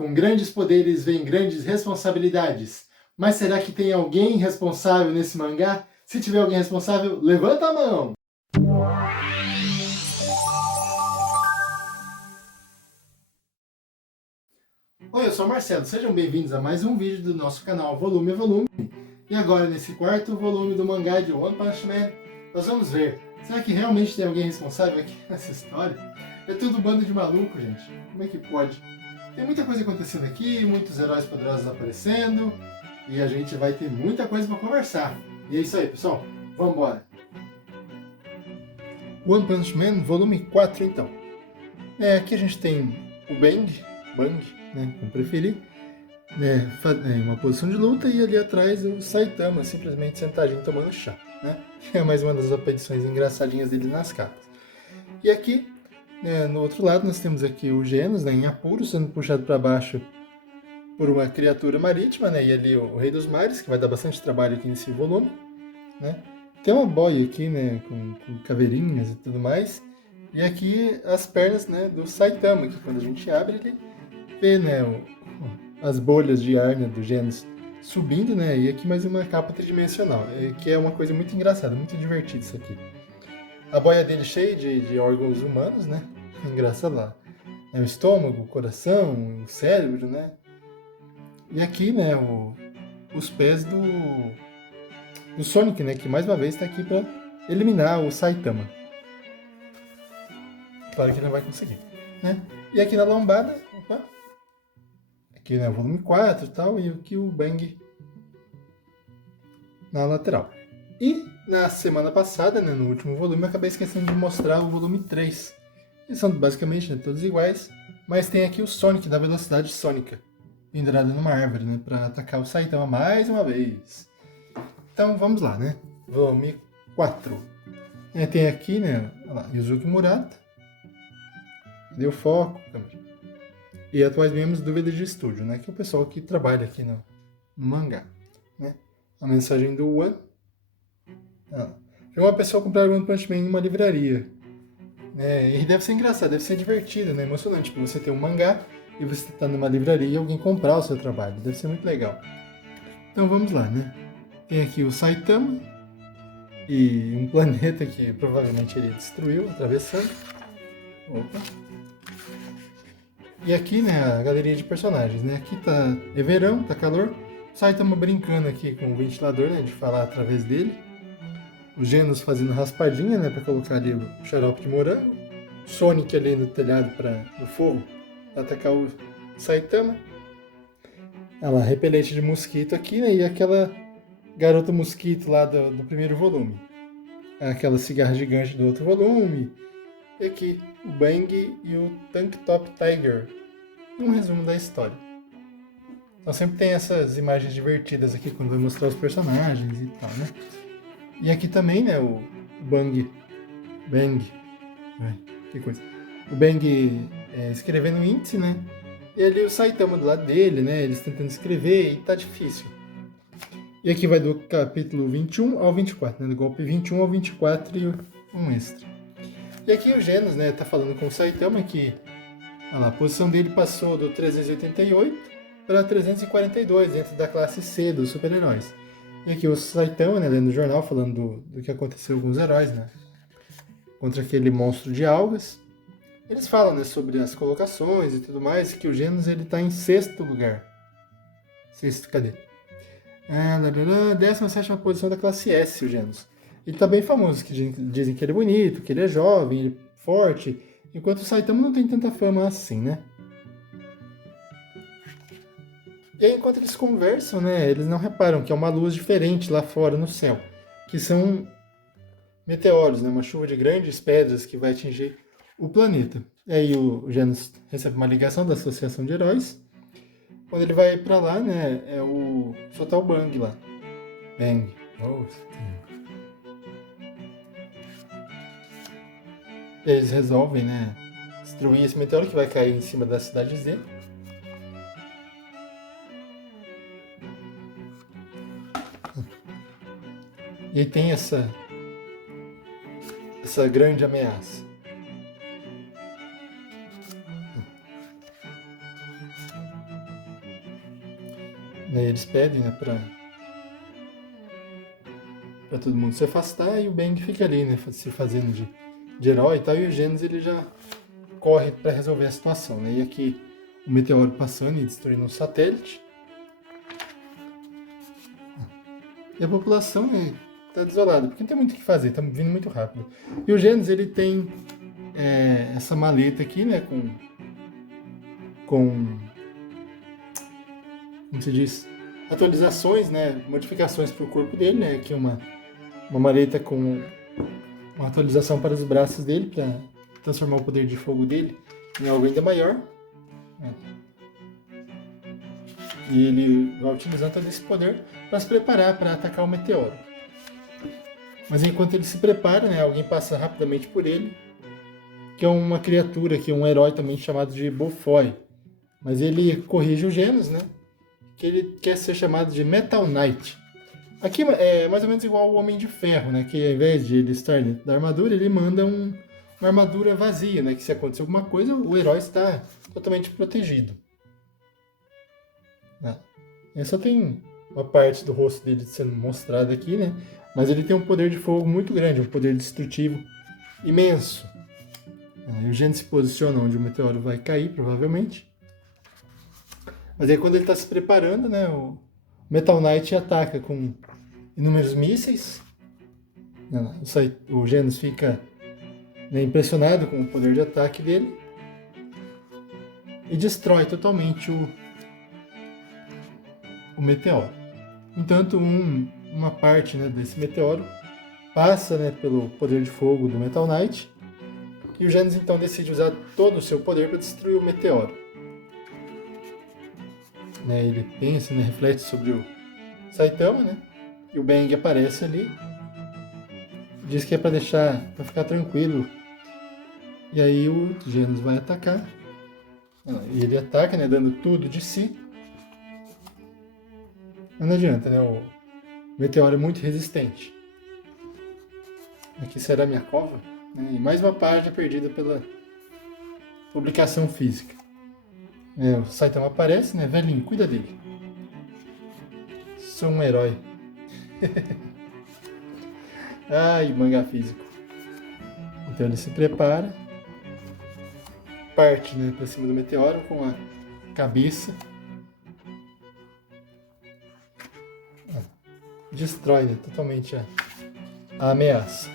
Com grandes poderes vem grandes responsabilidades. Mas será que tem alguém responsável nesse mangá? Se tiver alguém responsável, levanta a mão! Oi, eu sou o Marcelo, sejam bem-vindos a mais um vídeo do nosso canal Volume a Volume. E agora, nesse quarto volume do mangá de One Punch Man, nós vamos ver, será que realmente tem alguém responsável aqui nessa história? É tudo um bando de maluco, gente. Como é que pode? Tem muita coisa acontecendo aqui, muitos heróis poderosos aparecendo, e a gente vai ter muita coisa para conversar. E é isso aí, pessoal. Vamos embora! One Punch Man, volume 4, então. Aqui a gente tem o Bang, né, como preferir, né, em uma posição de luta, e ali atrás o Saitama, simplesmente sentadinho tomando chá. Né? É mais uma das aparições engraçadinhas dele nas capas. E aqui, no outro lado, nós temos aqui o Genos, né, em apuros, sendo puxado para baixo por uma criatura marítima, né, e ali o Rei dos Mares, que vai dar bastante trabalho aqui nesse volume. Né? Tem uma boia aqui, né, com caveirinhas e tudo mais. E aqui as pernas, né, do Saitama, que quando a gente abre, ele vê, né, as bolhas de ar, né, do Genos subindo, né, e aqui mais uma capa tridimensional, que é uma coisa muito engraçada, muito divertida isso aqui. A boia dele cheia de órgãos humanos, né, engraçado lá. O estômago, o coração, o cérebro, né. E aqui, né, os pés do Sonic, né, que mais uma vez está aqui para eliminar o Saitama. Claro que ele não vai conseguir, né? E aqui na lombada, opa, aqui né, o volume 4 e tal, e aqui o Bang na lateral. E na semana passada, né, no último volume, eu acabei esquecendo de mostrar o volume 3. Eles são basicamente, né, todos iguais, mas tem aqui o Sonic da velocidade sônica, pendurado numa árvore, né, para atacar o Saitama mais uma vez. Então vamos lá, né? Volume 4. Tem aqui, né, Yuzuki Murata. Deu foco. E atuais membros do VDG Studio, né? Que é o pessoal que trabalha aqui no mangá. Né? A mensagem do One. Uma pessoa comprar One Punch Man em uma livraria. E deve ser engraçado, deve ser divertido, né? Emocionante. Tipo, você ter um mangá e você estar numa livraria e alguém comprar o seu trabalho. Deve ser muito legal. Então vamos lá, né? Tem aqui o Saitama e um planeta que provavelmente ele destruiu, atravessando. Opa! E aqui, né, a galeria de personagens, né? Aqui é verão, tá calor. Saitama brincando aqui com o ventilador, né, de falar através dele. O Genos fazendo raspadinha, né, para colocar ali o xarope de morango. Sonic ali no telhado no forro para atacar o Saitama. Ela repelente de mosquito aqui, né, e aquela garota mosquito lá do primeiro volume. Aquela cigarra gigante do outro volume. E aqui o Bang e o Tank Top Tiger. Um resumo da história. Então sempre tem essas imagens divertidas aqui quando vai mostrar os personagens e tal, né? E aqui também, né, o Bang, que coisa. O Bang escrevendo o índice, né? E ali o Saitama do lado dele, né? Eles tentando escrever e tá difícil. E aqui vai do capítulo 21 ao 24, né? Do golpe 21 ao 24 e um extra. E aqui o Genos, né, tá falando com o Saitama que a posição dele passou do 388 para 342 dentro da classe C dos super-heróis. E aqui o Saitama, né, lendo o jornal, falando do que aconteceu com os heróis, né, contra aquele monstro de algas. Eles falam, né, sobre as colocações e tudo mais, que o Genos ele tá em sexto lugar. Cadê? 17ª posição da classe S, o Genos. Ele tá bem famoso, que dizem que ele é bonito, que ele é jovem, ele é forte, enquanto o Saitama não tem tanta fama assim, né? E aí, enquanto eles conversam, né, eles não reparam que é uma luz diferente lá fora no céu, que são meteoros, né, uma chuva de grandes pedras que vai atingir o planeta. E aí o Genos recebe uma ligação da Associação de Heróis. Quando ele vai pra lá, né, soltar o Bang lá. Bang. E eles resolvem, né, destruir esse meteoro que vai cair em cima da cidade Z. E tem essa grande ameaça. Daí eles pedem, né, pra todo mundo se afastar e o Bang fica ali, né, se fazendo de herói e tal, e o Genos ele já corre para resolver a situação, né? E aqui o meteoro passando e destruindo um satélite. E a população tá desolada, porque não tem muito o que fazer, tá vindo muito rápido. E o Genos ele tem essa maleta aqui, né, com como se diz, atualizações, né, modificações para o corpo dele, né, aqui uma maleta com uma atualização para os braços dele, para transformar o poder de fogo dele em algo ainda maior. Né. E ele vai utilizando todo esse poder para se preparar para atacar o meteoro. Mas enquanto ele se prepara, né, alguém passa rapidamente por ele, que é uma criatura, que é um herói também chamado de Bofoi. Mas ele corrige o Genos, né, que ele quer ser chamado de Metal Knight. Aqui é mais ou menos igual ao Homem de Ferro, né, que ao invés de ele estar dentro da armadura, ele manda uma armadura vazia, né, que se acontecer alguma coisa, o herói está totalmente protegido. Só tem uma parte do rosto dele sendo mostrada aqui, né? Mas ele tem um poder de fogo muito grande, um poder destrutivo imenso. E o Genos se posiciona onde o meteoro vai cair, provavelmente. Mas aí quando ele está se preparando, né, o Metal Knight ataca com inúmeros mísseis. O Genos fica, né, impressionado com o poder de ataque dele e destrói totalmente o meteoro. Entanto, uma parte, né, desse meteoro passa, né, pelo poder de fogo do Metal Knight, e o Genos então decide usar todo o seu poder para destruir o meteoro. Né, ele pensa, né, reflete sobre o Saitama, né, e o Bang aparece ali, diz que é para ficar tranquilo. E aí o Genos vai atacar. E ele ataca, né, dando tudo de si. Mas não adianta, né? O meteoro é muito resistente. Aqui será minha cova. Né? E mais uma página perdida pela publicação física. O Saitama aparece, né? Velhinho, cuida dele. Sou um herói. Ai, mangá físico. Então ele se prepara. Parte, né, pra cima do meteoro com a cabeça. Destrói, né, totalmente a ameaça.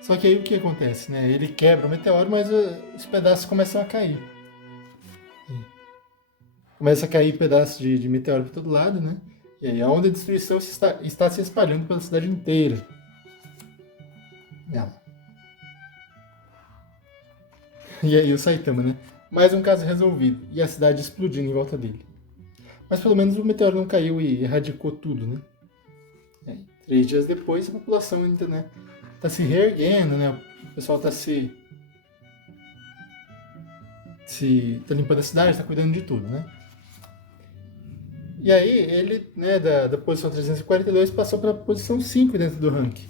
Só que aí o que acontece, né? Ele quebra o meteoro, mas os pedaços começam a cair. Começa a cair pedaços de meteoro por todo lado, né? E aí a onda de destruição está se espalhando pela cidade inteira. E aí o Saitama, né? Mais um caso resolvido. E a cidade explodindo em volta dele. Mas pelo menos o meteoro não caiu e erradicou tudo, né? 3 dias depois, a população ainda, né, tá se reerguendo, né? O pessoal tá tá limpando a cidade, tá cuidando de tudo, né? E aí ele, né, da posição 342 passou para a posição 5 dentro do ranking.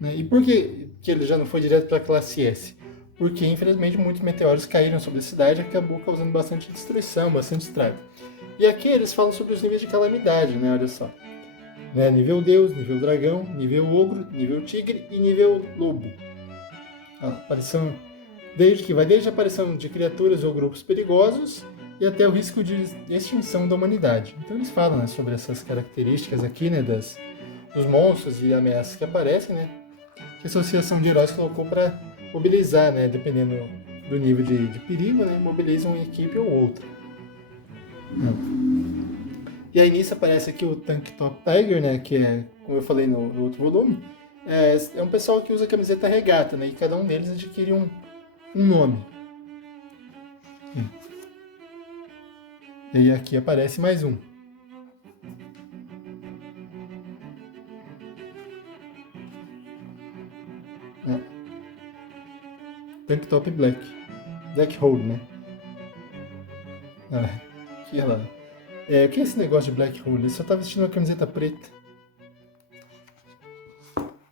Né? E por que ele já não foi direto para a classe S? Porque infelizmente muitos meteoros caíram sobre a cidade e acabou causando bastante destruição, bastante estrago. E aqui eles falam sobre os níveis de calamidade, né? Olha só. Né? Nível Deus, nível Dragão, nível Ogro, nível Tigre e nível Lobo. Aparição desde a aparição de criaturas ou grupos perigosos e até o risco de extinção da humanidade. Então eles falam, né, sobre essas características aqui, né, dos monstros e ameaças que aparecem, né? Que a Associação de Heróis colocou para mobilizar, né, dependendo do nível de perigo, né, mobilizam uma equipe ou outra. E aí nisso aparece aqui o Tank Top Tiger, né, que é, como eu falei no outro volume, é um pessoal que usa camiseta regata, né, e cada um deles adquire um nome. E aí aqui aparece mais um. Tank Top Black. Black Hole, né? Aqui ela. O que é esse negócio de Black Hole? Ele só tá vestindo uma camiseta preta.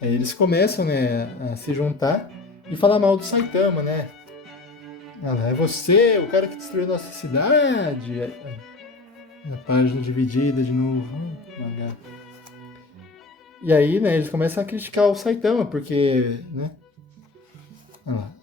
Aí eles começam, né, a se juntar e falar mal do Saitama, né? Ah lá, é você, o cara que destruiu nossa cidade. A página dividida de novo. Mangá. E aí, né, eles começam a criticar o Saitama, porque, né, ah lá,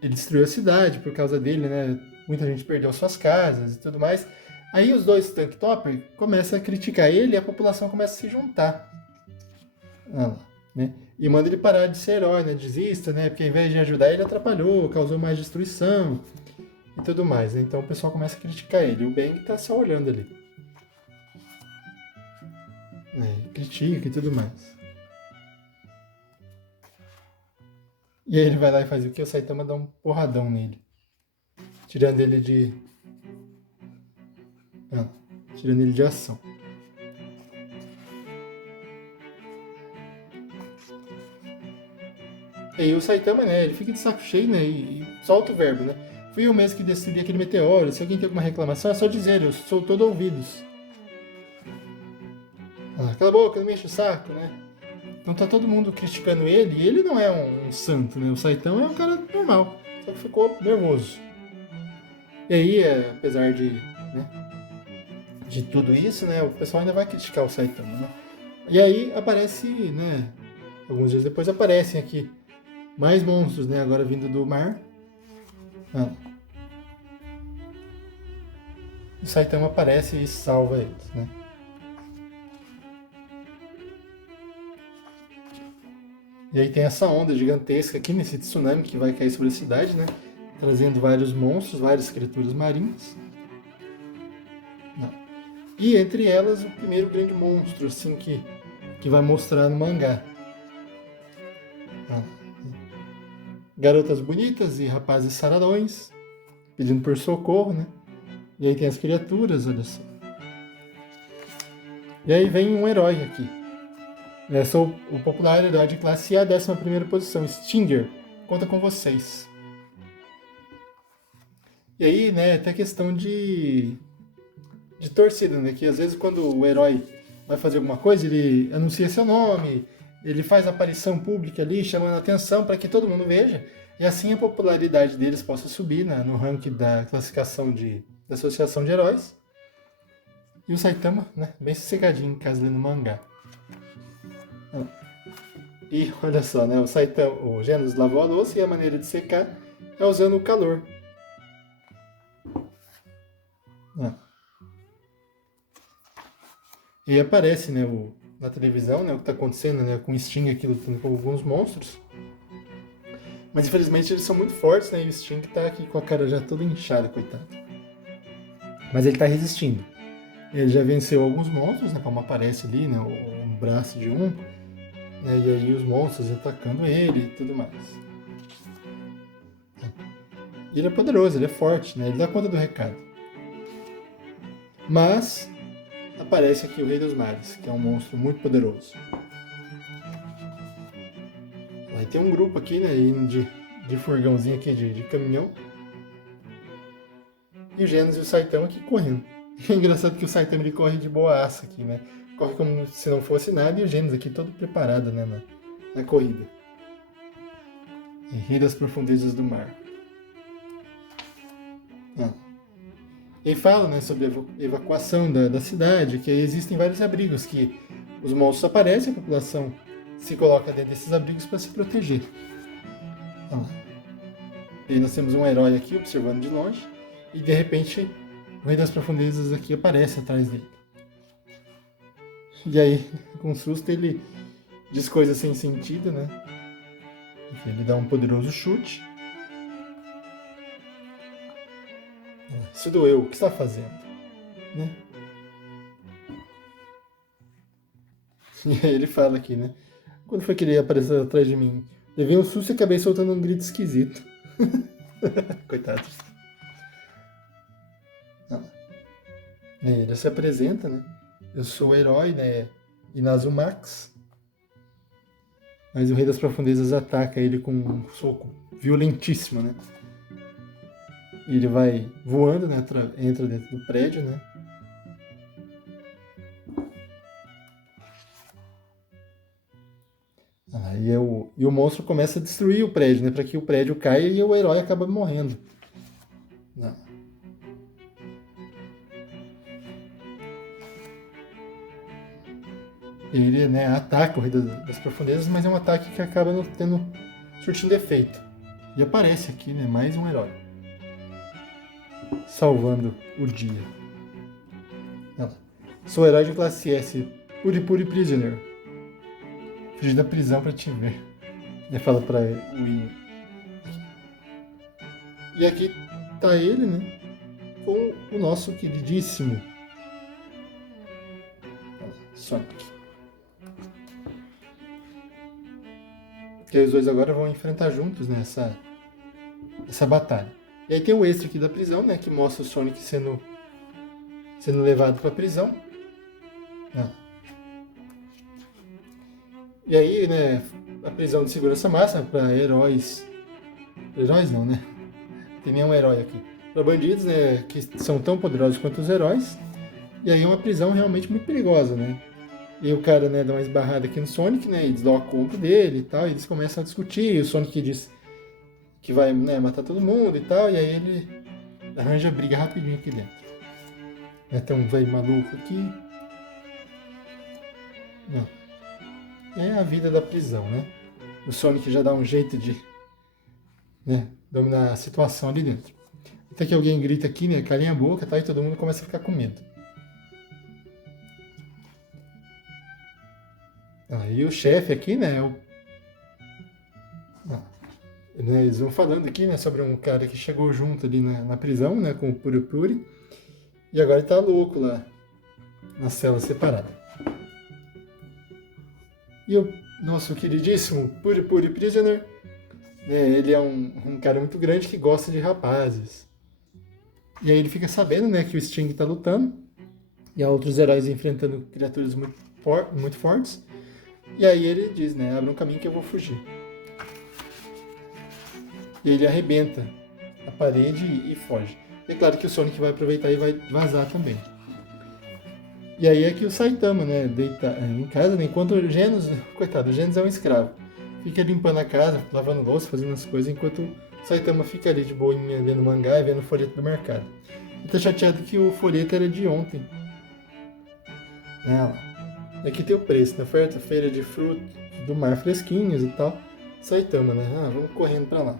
ele destruiu a cidade por causa dele, né? Muita gente perdeu suas casas e tudo mais. Aí os dois Tank Topper começam a criticar ele e a população começa a se juntar. Ah lá, né? E manda ele parar de ser herói, né? Desista, né? Porque ao invés de ajudar, ele atrapalhou, causou mais destruição e tudo mais. Né? Então o pessoal começa a criticar ele. E o Bang tá só olhando ali. Né? Critica e tudo mais. E aí ele vai lá e faz o que? O Saitama dá um porradão nele. Tirando ele de. Ah, tirando ele de ação. E aí o Saitama, né, ele fica de saco cheio, né, e solta o verbo, né. Fui eu mesmo que decidi aquele meteoro, se alguém tem alguma reclamação é só dizer, eu sou todo ouvidos. Ah, cala a boca, não me enche o saco, né. Então tá todo mundo criticando ele, e ele não é um santo, né, o Saitama é um cara normal, só que ficou nervoso. E aí, apesar né, de tudo isso, né, o pessoal ainda vai criticar o Saitama, né. E aí aparece, né, alguns dias depois aparecem aqui mais monstros, né, agora vindo do mar. Ah, o Saitama aparece e salva eles, né? E aí tem essa onda gigantesca aqui nesse tsunami que vai cair sobre a cidade, né? Trazendo vários monstros, várias criaturas marinhas. E entre elas o primeiro grande monstro, assim, que vai mostrar no mangá. Garotas bonitas e rapazes saradões, pedindo por socorro, né? E aí tem as criaturas, olha só. E aí vem um herói aqui. Sou o popular herói de classe A, 11ª posição, Stinger. Conta com vocês. E aí, né, até questão de torcida, né? Que às vezes quando o herói vai fazer alguma coisa, ele anuncia seu nome, ele faz aparição pública ali, chamando a atenção para que todo mundo veja, e assim a popularidade deles possa subir, né, no ranking da classificação da Associação de Heróis. E o Saitama, né, bem sossegadinho em casa lendo mangá. E olha só, né, o Saitama, o Genos lavou a louça e a maneira de secar é usando o calor. E aparece, né, na televisão, né, o que está acontecendo, né, com o Sting aqui lutando com alguns monstros. Mas infelizmente eles são muito fortes, né, e o Sting está aqui com a cara já toda inchada, coitado. Mas ele está resistindo. Ele já venceu alguns monstros, né, como aparece ali, né, o braço de um, né, e aí os monstros atacando ele e tudo mais. E ele é poderoso, ele é forte, né, ele dá conta do recado. Mas aparece aqui o Rei dos Mares, que é um monstro muito poderoso. Aí tem um grupo aqui, né, indo de furgãozinho aqui, de caminhão. E o Genos e o Saitama aqui correndo. É engraçado que o Saitama ele corre de boaça aqui, né? Corre como se não fosse nada e o Genos aqui todo preparado, né, na corrida. E Rei das Profundezas do Mar. E fala, né, sobre a evacuação da cidade, que existem vários abrigos, que os monstros aparecem, a população se coloca dentro desses abrigos para se proteger. E aí nós temos um herói aqui observando de longe, e de repente o Rei das Profundezas aqui aparece atrás dele. E aí, com susto, ele diz coisas sem sentido, né? Ele dá um poderoso chute. Isso doeu, o que está fazendo? Né? E aí ele fala aqui, né? Quando foi que ele apareceu atrás de mim? Levei um susto e acabei soltando um grito esquisito. Coitado. Ele se apresenta, né? Eu sou o herói, né? Inazumax. Mas o Rei das Profundezas ataca ele com um soco violentíssimo, né? E ele vai voando, né? Entra dentro do prédio, né? E o monstro começa a destruir o prédio, né? Para que o prédio caia e o herói acaba morrendo. Não. Ele, né, ataca o Rei das Profundezas, mas é um ataque que acaba não surtindo efeito. E aparece aqui, né, mais um herói. Salvando o dia. Sou herói de classe S, Puri Prisoner. Fugi da prisão pra te ver. Ele fala pra o Ian. E aqui tá ele, né? Com o nosso queridíssimo Sonic. Que os dois agora vão enfrentar juntos, né, essa batalha. E aí tem o extra aqui da prisão, né? Que mostra o Sonic sendo levado pra prisão. E aí, né, a prisão de segurança máxima para heróis. Heróis não, né? Tem nenhum herói aqui. Para bandidos, né, que são tão poderosos quanto os heróis. E aí é uma prisão realmente muito perigosa, né? E o cara, né, dá uma esbarrada aqui no Sonic, né? Eles dão a conta dele e tal, e eles começam a discutir. E o Sonic diz que vai, né, matar todo mundo e tal, e aí ele arranja briga rapidinho aqui dentro. Tem um velho maluco aqui. Não. É a vida da prisão, né? O Sonic já dá um jeito de, né, dominar a situação ali dentro. Até que alguém grita aqui, né? Carinha a boca, tá? E todo mundo começa a ficar com medo. Aí o chefe aqui, né? Eles vão falando aqui, né? Sobre um cara que chegou junto ali na prisão, né? Com o Puri. E agora ele tá louco lá. Na cela separada. E o nosso queridíssimo Puri Prisoner, né, ele é um cara muito grande que gosta de rapazes. E aí ele fica sabendo, né, que o Sting está lutando e há outros heróis enfrentando criaturas muito fortes. E aí ele diz, né, abre um caminho que eu vou fugir. E ele arrebenta a parede e foge. E é claro que o Sonic vai aproveitar e vai vazar também. E aí é que o Saitama, né, deita em casa, né, enquanto o Genos, coitado, o Genos é um escravo. Fica limpando a casa, lavando louça, fazendo as coisas, enquanto o Saitama fica ali de boinha, vendo mangá e vendo o folheto do mercado. E tá chateado que o folheto era de ontem. E aqui tem o preço, na oferta, feira de frutos do mar fresquinhos e tal. Saitama, né, vamos correndo pra lá,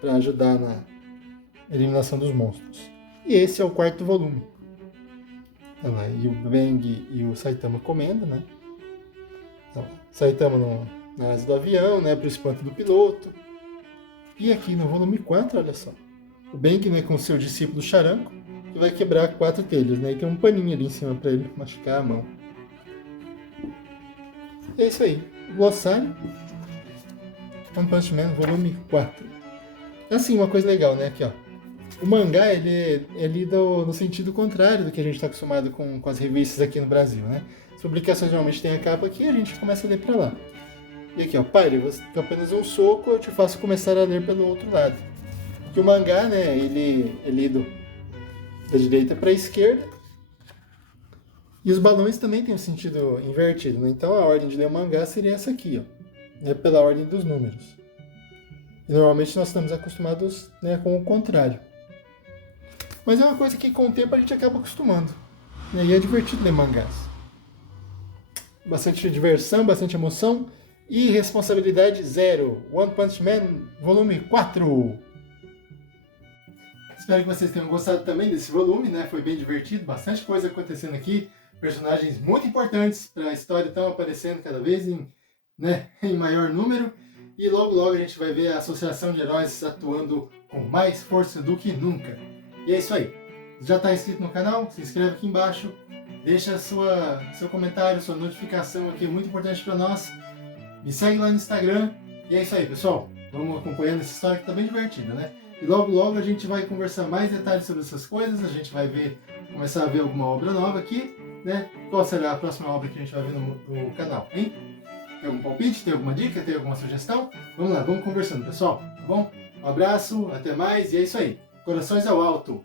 pra ajudar na eliminação dos monstros. E esse é o 4º volume. E o Bang e o Saitama comendo, né? Saitama na asa do avião, né? Pro espanto do piloto. E aqui no volume 4, olha só. O Bang, né, com o seu discípulo Charanco, que vai quebrar 4 telhas, né? E tem um paninho ali em cima para ele machucar a mão. E é isso aí. Glossário. One Punch Man, volume 4. Assim, uma coisa legal, né? Aqui, ó. O mangá, ele é lido no sentido contrário do que a gente está acostumado com as revistas aqui no Brasil, né? As publicações normalmente têm a capa aqui e a gente começa a ler para lá. E aqui, ó, pai, você tem apenas um soco, eu te faço começar a ler pelo outro lado. Porque o mangá, né, ele é lido da direita para a esquerda. E os balões também têm um sentido invertido, né? Então a ordem de ler o mangá seria essa aqui, ó. É pela ordem dos números. E normalmente nós estamos acostumados, né, com o contrário. Mas é uma coisa que com o tempo a gente acaba acostumando. E aí é divertido ler mangás. Bastante diversão, bastante emoção e responsabilidade zero. One Punch Man, volume 4. Espero que vocês tenham gostado também desse volume, né? Foi bem divertido, bastante coisa acontecendo aqui. Personagens muito importantes para a história estão aparecendo cada vez em maior número. E logo a gente vai ver a Associação de Heróis atuando com mais força do que nunca. E é isso aí. Já está inscrito no canal? Se inscreve aqui embaixo. Deixa seu comentário, sua notificação aqui, é muito importante para nós. Me segue lá no Instagram. E é isso aí, pessoal. Vamos acompanhando essa história que está bem divertida, né? E logo a gente vai conversar mais detalhes sobre essas coisas. A gente vai começar a ver alguma obra nova aqui, né? Qual será a próxima obra que a gente vai ver no canal, hein? Tem algum palpite? Tem alguma dica? Tem alguma sugestão? Vamos lá, vamos conversando, pessoal. Tá bom? Um abraço, até mais e é isso aí. Corações ao alto!